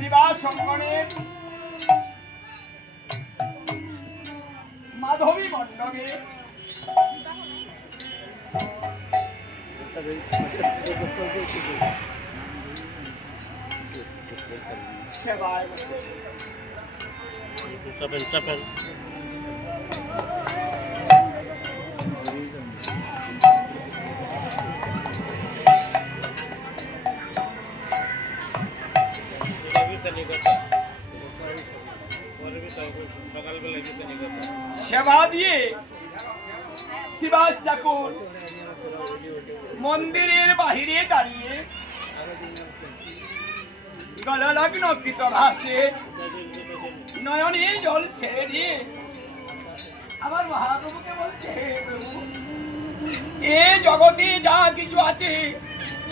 বিবাহ সম্মানের মাধবী মণ্ডপে সেবায় চাপেন সেবা দিয়ে শিবাস ঠাকুর মন্দিরের বাহিরে দাঁড়িয়ে গললগ্ন কৃত ভাসে নয়নে জল ছেড়ে দিয়ে আমার মহাপ্রভুকে বলছে, হে প্রভু, এ জগতে যা কিছু আছে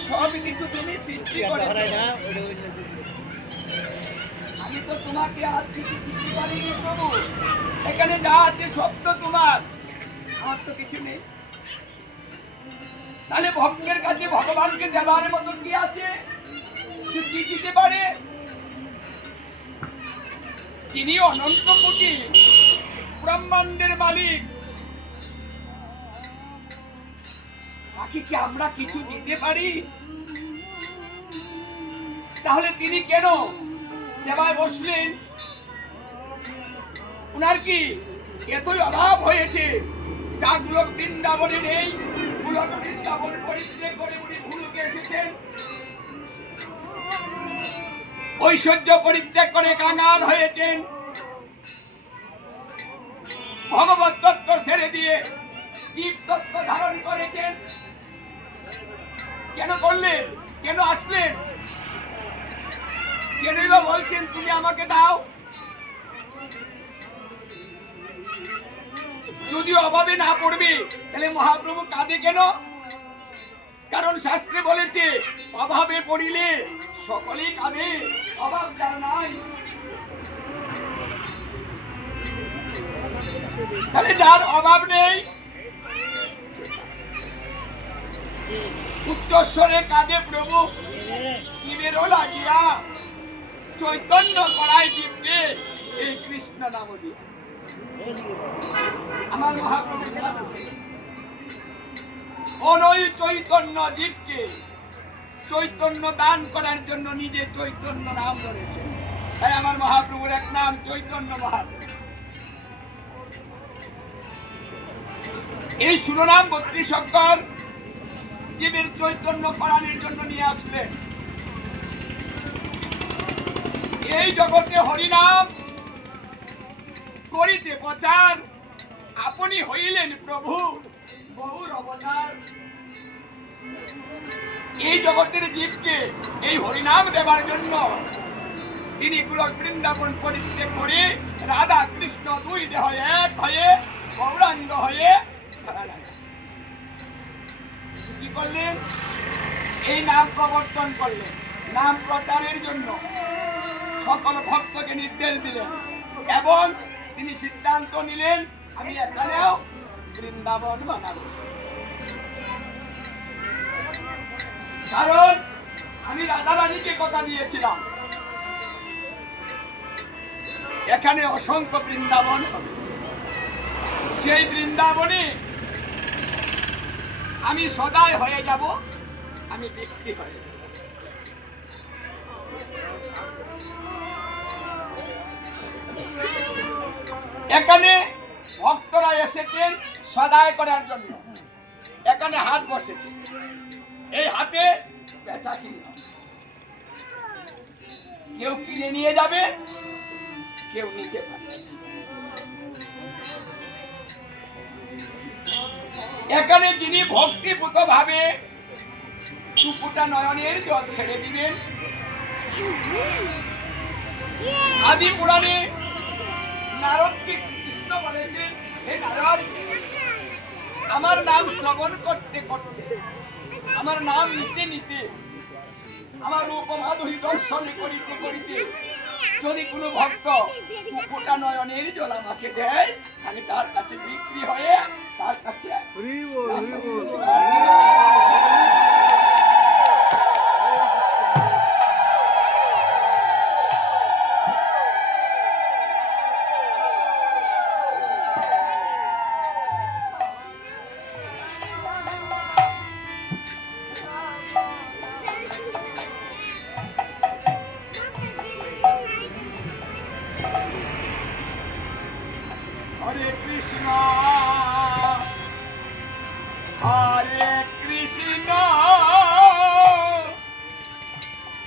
সব কিছু তুমি সৃষ্টি করেছো। আমি তো তোমাকে আজ কিছু সৃষ্টি করিনি প্রভু, এখানে যা আছে সব তো তোমার, আমার তো কিছু নেই। তাহলে ভক্তের কাছে ভগবানকে দেবার মতো কি আছে, কি দিতে পারে? যিনি অনন্ত কোটি ব্রহ্মাণ্ডের মালিক, তাকে কি আমরা কিছু দিতে পারি? তাহলে তিনি কেন সেবায় বসলেন? উনার কি এতই অভাব হয়েছে যা গোলক বৃন্দাবনে নেই? গোলক বৃন্দাবন পরিত্যাগ করে উনি ভুলকে এসেছেন, ঐশ্বর্য পরিত্যাগ করে কাঙাল হয়েছেন, ভগবত তত্ত্ব ছেড়ে দিয়ে জীব তত্ত্ব ধারণ করেছেন। কেন করলেন? কেন আসলেন? কেনই বা বলছেন তুমি আমাকে দাও? যদি অভাবে না পড়বে তাহলে মহাপ্রভু কাঁদে কেন? কারণ শাস্ত্রে বলেছে অভাবে পড়িলে সকলেই কাঁদে, অভাব যার নাই। তাহলে যার অভাব নেই উচ্চস্বরে কাঁদে প্রভু, জীবেরও লাগিয়া চৈতন্য করায় জীবকে এই কৃষ্ণ নাম দিয়া। আমার মহাপ্রভু কাঁদছে, অনৈ চৈতন্য জীবকে চৈতন্য দান করার জন্য নিজে চৈতন্য নাম ধরেছে। তাই আমার মহাপ্রভুর এক নাম চৈতন্য মহাপ্রভু। এই শিরোনাম ৩২ অক্ষর জীবের চৈতন্য করানোর জন্য নিয়ে আসলেন। এই জগতে হরিনাম করিতে প্রচার, আপনি হইলেন প্রভু বহুর অবতার। এই জগতের জীবকে এই হরিনাম দেবার জন্য তিনি গোলক বৃন্দাবন পরিত্যাগ করে রাধা কৃষ্ণ দুই দেহ এক হয়ে গৌরাঙ্গ হয়ে কি করলেন? এই নাম প্রবর্তন করলেন, নাম প্রচারের জন্য সকল ভক্তকে নির্দেশ দিলেন এবং তিনি সিদ্ধান্ত নিলেন আমি এখানেও বৃন্দাবন বানাবো। কারণ আমি রাধা রানীকে কথা দিয়েছিলাম এখানে অসংখ্য বৃন্দাবন হবে, সেই বৃন্দাবনে আমি সদাই হয়ে যাব, আমি ব্যক্তি হয়ে যাব। এখানে ভক্তরা এসেছেন সদায় করার জন্য, এখানে হাট বসেছে, এই হাতে বেচা কিনা, কেউ কিনে নিয়ে যাবে, কেউ নিতে পারবে। এখানে যিনি ভক্তিপূত ভাবে দুপুটা নয়নের জল ছেড়ে দিবেন, আদি পুরাণে নারদকে কৃষ্ণ বলেছেন, হে নারদ, আমার নাম শ্রবণ করতে করতে, আমার নাম নিতে নিতে, আমার রূপমাধুরী দর্শন করিতে করিতে যদি কোনো ভক্ত দুপুটা নয়নের জল আমাকে দেয়, আমি তার কাছে বিক্রি হয়ে তার কাছে হরে কৃষ্ণ হরে কৃষ্ণ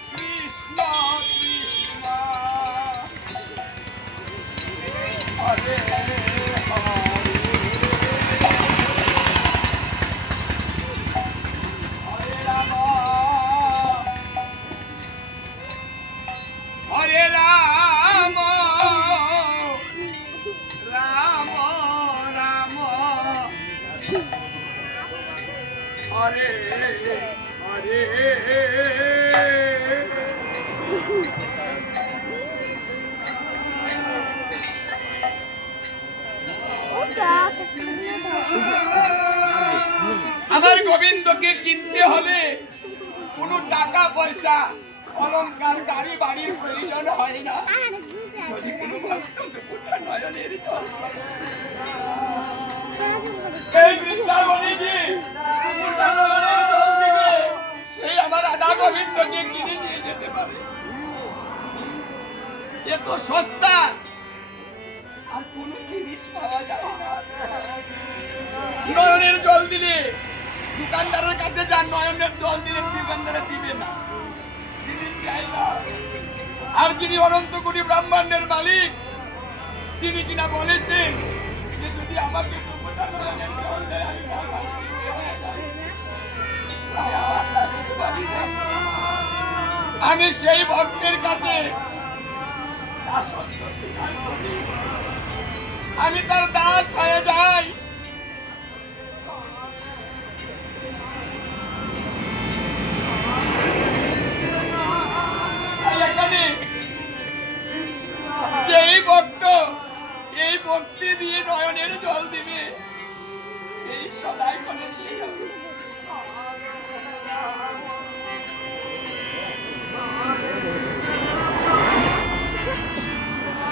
কৃষ্ণ কৃষ্ণ হরে হরে হরে রাম হরে রাম রাম রাম হরে হরে আমার গোবিন্দকে কিনতে হলে কোনো টাকা পয়সা অলংকার গাড়ি বাড়ির প্রয়োজন হয় না যদি কোনো ভক্ত পুত্র নয়নের জল এই বৃন্দাবনে নয়নের জল দিবে সে আমার রাধা গোবিন্দকে কিনে নিয়ে যেতে পারে এত সস্তা আর কোনো জিনিস পাওয়া যায় না নয়নের জল দিলে দোকানদারের কাছে যান নয়নের জল দিলে দোকানদারে দিবে না জিনিস চাই না আর যিনি অনন্ত কোটি ব্রহ্মাণ্ডের মালিক তিনি কিনা বলেছেন যে যদি আমাকে দুপুরটা নয়নের জল দেয় আমি আমি সেই ভক্তের কাছে আমি তার দাস হয়ে যাই যেই ভক্ত এই ভক্তি দিয়ে নয়নের জল দিবে সেই সদাই করে নিয়ে যাবে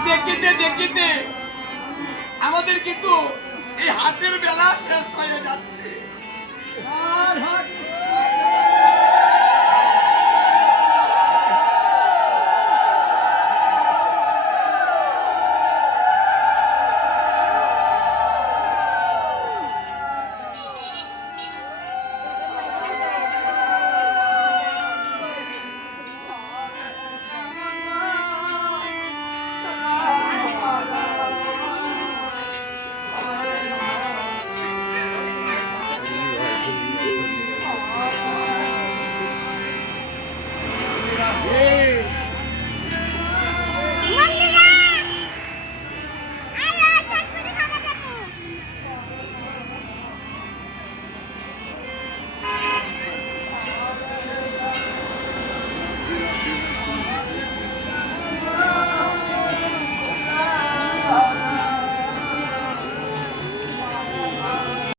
দেখিতে দেখিতে আমাদের কিন্তু এই হাতের বেলা শেষ হয়ে যাচ্ছে